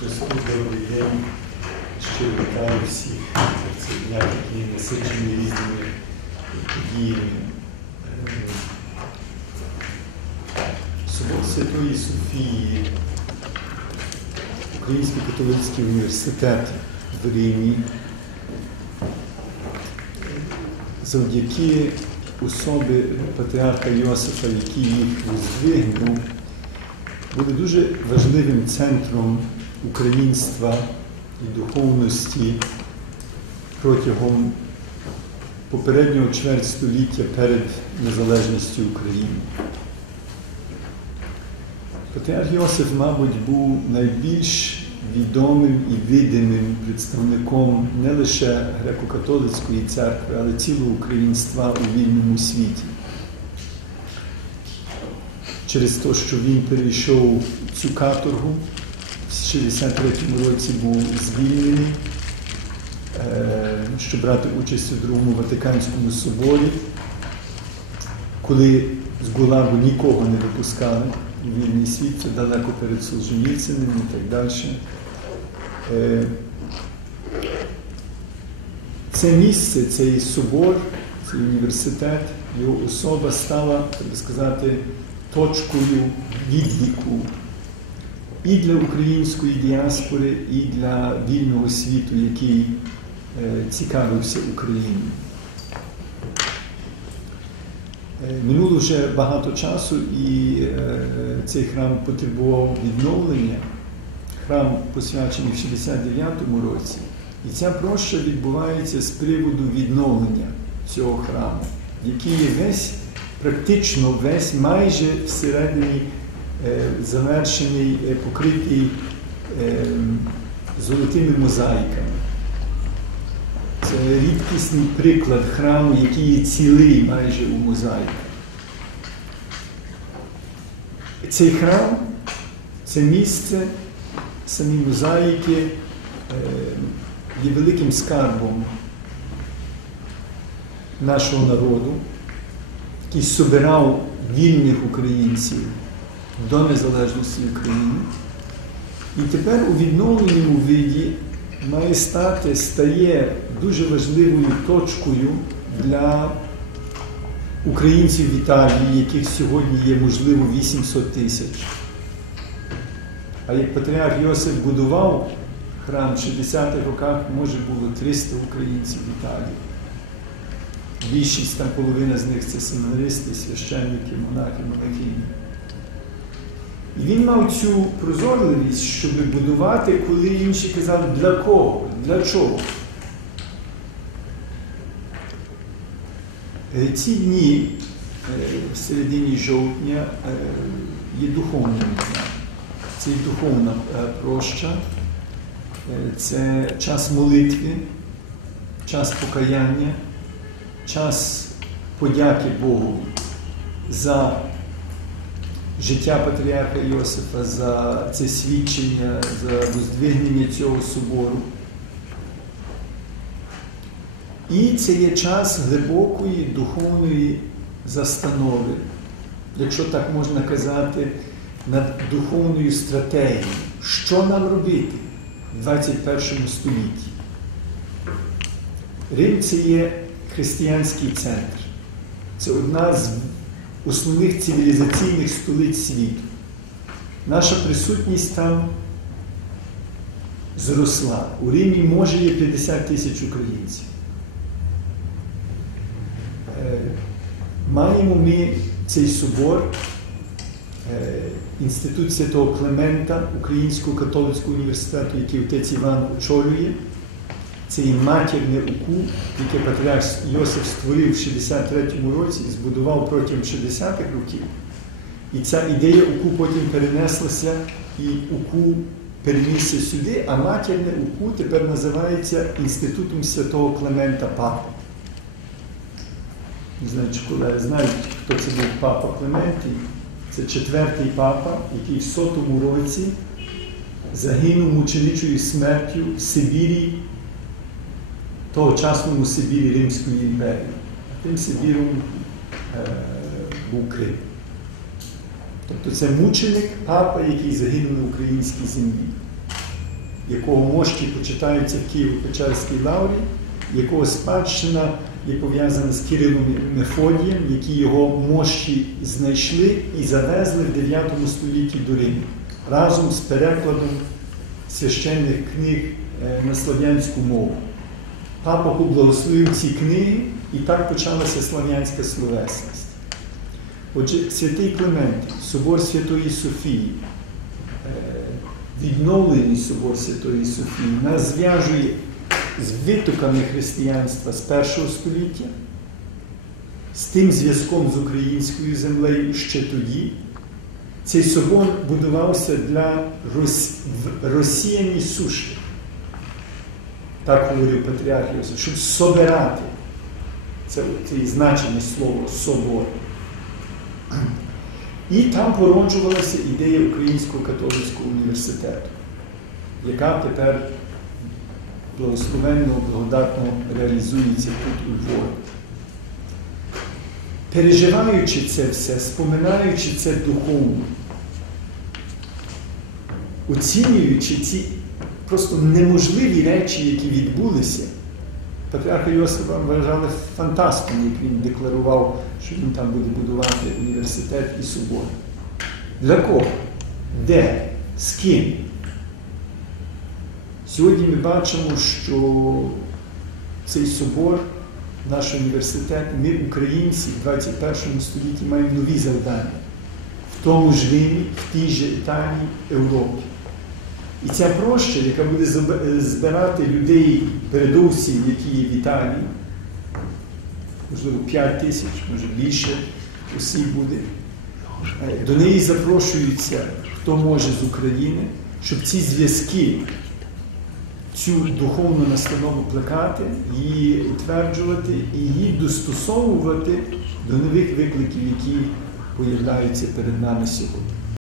Христу, добрий день. Щиро вітаю всіх в цей дня, які насичені різними подіями. Е, Собор Святої Софії, Український католицький університет в Римі, завдяки особи патріарха Йосифа, який їх роздвигнув, були дуже важливим центром українства і духовності протягом попереднього чверть століття перед незалежністю України. Патріарх Йосиф, мабуть, був найбільш відомим і видимим представником не лише греко-католицької церкви, але цілого українства у вільному світі. Через те, що він перейшов цю каторгу, в 63-му році був звільнений, щоб брати участь у Другому Ватиканському соборі, коли з Гулагу нікого не випускали у вільний світ, це далеко перед Солженіциним і так далі. Це місце, цей собор, цей університет, його особа стала, так би сказати, точкою відліку і для української діаспори, і для вільного світу, який цікавився Україною. Минуло вже багато часу, і цей храм потребував відновлення. Храм посвячений в 69-му році. І ця проща відбувається з приводу відновлення цього храму, який є весь, практично весь, майже всередині завершений, покритий золотими мозаїками. Це рідкісний приклад храму, який є цілий майже у мозаїках. Цей храм це місце, самі мозаїки є великим скарбом нашого народу, який собирав вільних українців до незалежності України. І тепер у відновленому виді має стати, стає дуже важливою точкою для українців в Італії, яких сьогодні є, можливо, 800 тисяч. А як патріарх Йосиф будував храм в 60-х роках, може було 300 українців в Італії. Більшість там половина з них це семинаристи, священники, монахи, монахині. І він мав цю прозорливість, щоб будувати, коли інші казали, для кого, для чого. Ці дні в середині жовтня є духовними днями. Це і духовна проща, це час молитви, час покаяння, час подяки Богу за життя Патріарха Йосифа, за це свідчення, за роздвигнення цього собору. І це є час глибокої духовної застанови, якщо так можна казати, над духовною стратегією. Що нам робити в 21 столітті? Рим це є християнський центр. Це одна з основних цивілізаційних столиць світу. Наша присутність там зросла. У Римі може є 50 тисяч українців. Маємо ми цей собор, Інститут Святого Клемента Українського католицького університету, який отець Іван очолює. Це є матірне УКУ, яке Патріарх Йосиф створив в 63-му році і збудував протягом 60-х років. І ця ідея УКУ потім перенеслася, і УКУ перенісся сюди, а матірне УКУ тепер називається Інститутом Святого Клемента Папа. Не знаю, чи колеги знають, хто це був папа Клементій. Це четвертий папа, який в сотому році загинув мученичою смертю в Сибірі, тогочасному Сибірі Римської імперії. А тим Сибіром е, був Крим. Тобто це мученик папа, який загинув на українській землі. якого мощі почитаються в Києво-Печерській лаврі, якого спадщина є пов'язана з Кирилом Мефодієм, які його мощі знайшли і завезли в 9 столітті до Риму разом з перекладом священних книг е, на слов'янську мову. Папа поблагословив ці книги, і так почалася слав'янська словесність. Отже, святий Клемент, собор Святої Софії, е, відновлений собор Святої Софії, нас зв'яжує з витоками християнства з першого століття, з тим зв'язком з українською землею ще тоді. Цей собор будувався для розсіяній суші. Так говорив Патріарх Йосиф, щоб собирати. Це, це значення слова собор. І там породжувалася ідея Українського католицького університету, яка тепер благословенно, благодатно реалізується тут у Львові. Переживаючи це все, споминаючи це духовно, оцінюючи ці просто неможливі речі, які відбулися, Патріарха Йосифа вважали фантастом, як він декларував, що він там буде будувати університет і собор. Для кого? Де? З ким? Сьогодні ми бачимо, що цей собор, наш університет, ми, українці, в 21 столітті маємо нові завдання в тому ж Римі, в тій же Італії, Європі. І ця проща, яка буде збирати людей, передовсім, які є в Італії, можливо, 5 тисяч, може більше осіб буде. До неї запрошуються, хто може з України, щоб ці зв'язки, цю духовну настанову плекати, її утверджувати і її достосовувати до нових викликів, які появляються перед нами сьогодні.